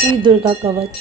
श्री दुर्गा कवच।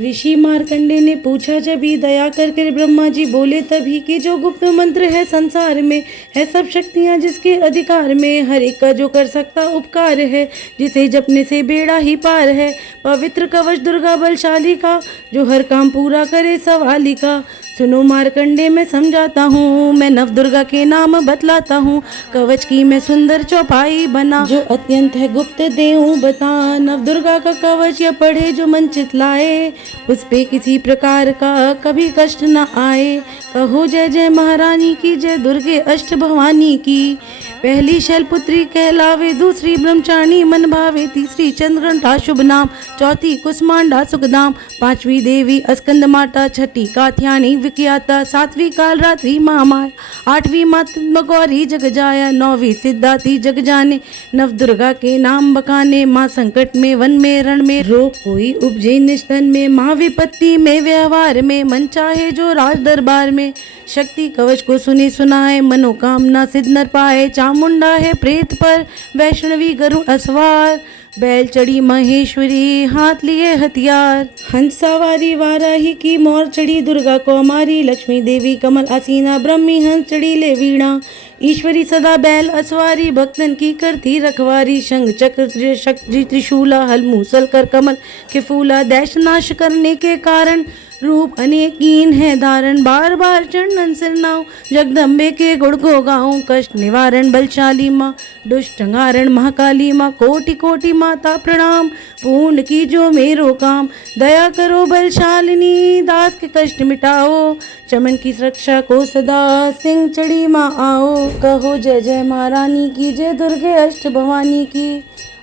ऋषि मार्कंडे ने पूछा जब ही दया कर ब्रह्मा जी बोले तभी कि जो गुप्त मंत्र है संसार में है सब शक्तियाँ जिसके अधिकार में, हर एक का जो कर सकता उपकार है, जिसे जपने से बेड़ा ही पार है। पवित्र कवच दुर्गा बलशाली का जो हर काम पूरा करे सवाली का। सुनो मार्कंडे मैं समझाता हूँ, मैं नव दुर्गा के नाम बतलाता हूँ। कवच की मैं सुंदर चौपाई बना जो अत्यंत है गुप्त देऊं बता। नव दुर्गा का कवच या पढ़े जो मन चितलाए, उस पे किसी प्रकार का कभी कष्ट न आए। कहो जय जय महारानी की, जय दुर्गे अष्ट भवानी की। पहली शैलपुत्री कहलावे, दूसरी ब्रह्मचारिणी मन भावे, तीसरी चंद्रघंटा शुभ नाम, चौथी कुसमांडा सुखदाम, पांचवी देवी अस्कंद माता, छठी कात्यायनी विख्याता, सातवीं काल रात्रि महामाया, आठवीं माता गौरी जग जाया, नौवीं सिद्धाती जग जाने। नव दुर्गा के नाम बखाने, माँ संकट में वन में रण में, रोग कोई उपजे निस्तन में, माँ विपत्ति में व्यवहार में, मन चाहे जो राज दरबार में। शक्ति कवच को सुने सुनाए, मनोकामना सिद्ध नर पाए। चामुंडा है प्रेत पर, वैष्णवी गरुड़ असवार, बैल चढ़ी महेश्वरी हाथ लिए हथियार। हंस सवारी वाराही की, मोर चढ़ी दुर्गा कौमारी, लक्ष्मी देवी कमल आसीना, ब्रह्मी हंस चढ़ी ले वीणा। ईश्वरी सदा बैल असवारी, भक्तन की करती रखवारी। शंख चक्र शक्ति त्रिशूला, हल मूसल कर कमल के फूला, दैश नाश करने के कारण रूप अनेकीन है धारण। बार बार चरणन सिरनाऊं, जगदम्बे के गुण को गाऊं। कष्ट निवारण बलशाली माँ, दुष्ट संहारण महाकाली माँ, कोटि कोटि माता प्रणाम, पूर्ण की जो मेरो काम। दया करो बलशालिनी, दास के कष्ट मिटाओ, चमन की सुरक्षा को सदा सिंह चढ़ी माँ आओ। कहो जय जय महारानी की, जय दुर्गे अष्ट भवानी की।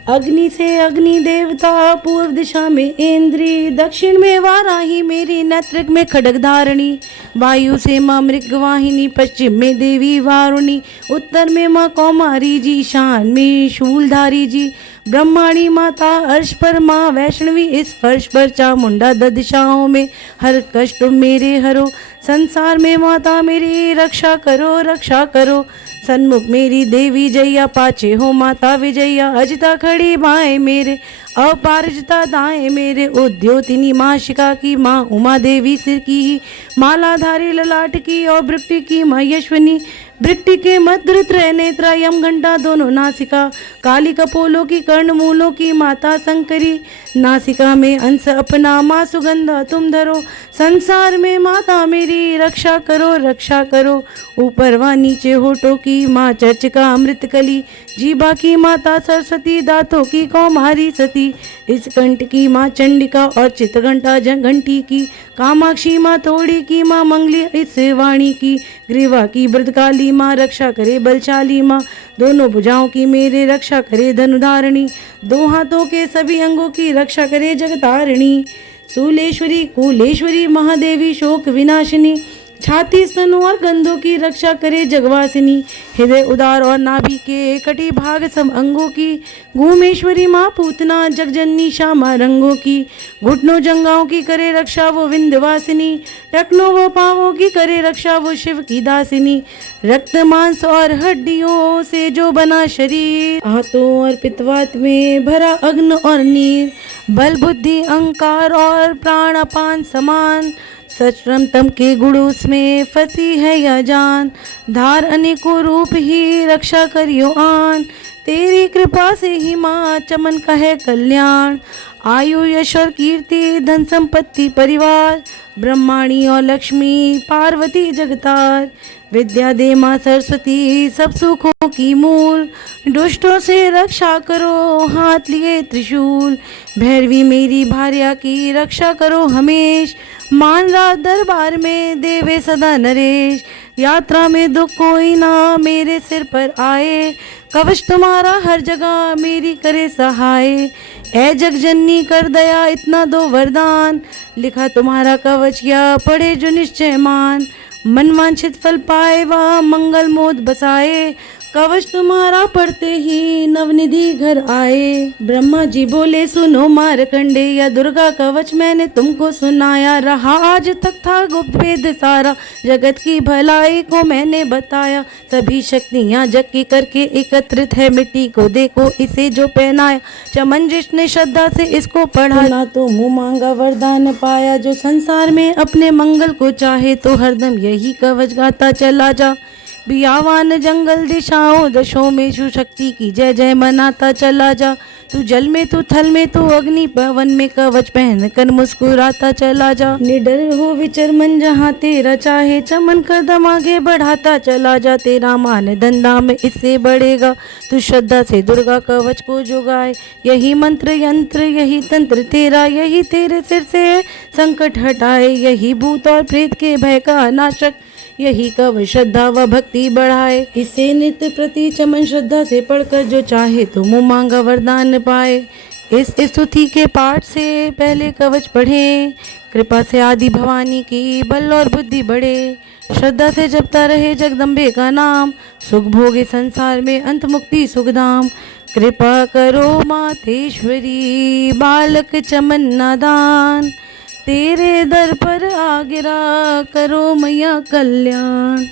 अग्नि से अग्नि देवता, पूर्व दिशा में इंद्री, दक्षिण में वाराही मेरी, नेत्रिक में खड्ग धारणी। वायु से माँ मृगवाहिनी, पश्चिम में देवी वारुणी, उत्तर में माँ कौमारी जी, ईशान में शूलधारी जी। ब्रह्माणी माता अर्श पर माँ वैष्णवी, इस फर्श पर चामुंडा द दिशाओं में, हर कष्ट मेरे हरो। संसार में माता मेरी रक्षा करो रक्षा करो। सन्मुख मेरी देवी जैया, पाछे हो माता विजया। अजिता खड़ी बाएं मेरे, अपारजिता दाएं मेरे। उद्योतिनी माँ शिका की, माँ उमा देवी सिर की ही, मालाधारी ललाट की, और ब्रक्टी की माँ यशवनी। ब्रक्टी के मध्य त्रय नेत्रा, यम घंटा दोनों नासिका। काली कपोलों की कर्ण मूलों की माता शंकरी, नासिका में अंश अपना माँ सुगंधा तुम धरो। संसार में माता मेरी रक्षा करो रक्षा करो। ऊपर व नीचे होठों की माँ चर्चिका अमृत कली, जीभा की माता सरस्वती, दांतों की कौमारी सती। इस कंठ की माँ चंडिका, और चित्रघंटा घंटी की। कामाक्षी माँ थोड़ी की माँ मंगली, इस वाणी की। ग्रीवा की व्रतकाली माँ, रक्षा करे बलशाली माँ। दोनों भुजाओं की मेरे रक्षा करे धनुधारिणी, दो हाथों के सभी अंगों की रक्षा करे जगतारिणी। शूलेश्वरी कुलेश्वरी महादेवी, शोक विनाशिनी। छाती स्तन और गंधों की रक्षा करे जगवासिनी। हृदय उदार और नाभि के कटी भाग सब अंगों की। घूमेश्वरी माँ पूतना, जगजननी श्यामा रंगों की। घुटनों जंगाओं की करे रक्षा वो विंध्यवासिनी, टखनों व पांवों की करे रक्षा वो शिव की दासिनी। रक्त मांस और हड्डियों से जो बना शरीर, हाथों और पित्तवात में भरा अग्नि और नीर। बल बुद्धि अहंकार और प्राण अपान समान, सचरम तम के गुण उसमें फंसी है या जान। धार अनेकों रूप ही रक्षा करियो आन, तेरी कृपा से ही माँ चमन का है कल्याण। आयु यश और कीर्ति धन संपत्ति परिवार, ब्रह्माणी और लक्ष्मी पार्वती जगतार। विद्या दे माँ सरस्वती सब सुखों की मूल, दुष्टों से रक्षा करो हाथ लिए त्रिशूल। भैरवी मेरी भार्या की रक्षा करो हमेश, मान रात दरबार में देवे सदा नरेश। यात्रा में दुख कोई ना मेरे सिर पर आए, कवच तुम्हारा हर जगह मेरी करे सहाय। ऐ जगजननी कर दया इतना दो वरदान, लिखा तुम्हारा कवच या पढ़े जो निश्चय मान। मन वांछित फल पाए वह मंगल मोद बसाए, कवच तुम्हारा पढ़ते ही नवनिधि घर आए। ब्रह्मा जी बोले सुनो मारकंडे, या दुर्गा कवच मैंने तुमको सुनाया। रहा आज तक था गुप्त वेद सारा, जगत की भलाई को मैंने बताया। सभी शक्तियाँ जग की करके एकत्रित है, मिट्टी को देखो इसे जो पहनाया। चमन जिसने श्रद्धा से इसको पढ़ा, ना तो मुँह मांगा वरदान पाया। जो संसार में अपने मंगल को चाहे, तो हरदम यही कवच गाता चला जा। बियावान जंगल दिशाओं दशों में शिव शक्ति की जय जय मनाता चला जा। तू जल में तू थल में तू अग्नि पवन में, कवच पहन कर मुस्कुराता चला जा। निडर हो विचर मन जहाँ तेरा चाहे, चमन कदम आगे बढ़ाता चला जा। तेरा मान धंधा में इससे बढ़ेगा, तू श्रद्धा से दुर्गा कवच को जुगाए। यही मंत्र यंत्र यही तंत्र तेरा, यही तेरे सिर से संकट हटाए। यही भूत और प्रेत के भय का नाशक, यही कवच श्रद्धा व भक्ति बढ़ाए। इसे नित्य प्रति चमन श्रद्धा से पढ़कर, जो चाहे तो मुँह मांगा वरदान पाए। इस स्तुति के पाठ से पहले कवच पढ़ें, कृपा से आदि भवानी की बल और बुद्धि बढ़े। श्रद्धा से जपता रहे जगदम्बे का नाम, सुख भोगे संसार में अंत मुक्ति सुखधाम। कृपा करो मातेश्वरी बालक चमन नादान, तेरे दर पर आ गिरा करो मैया कल्याण।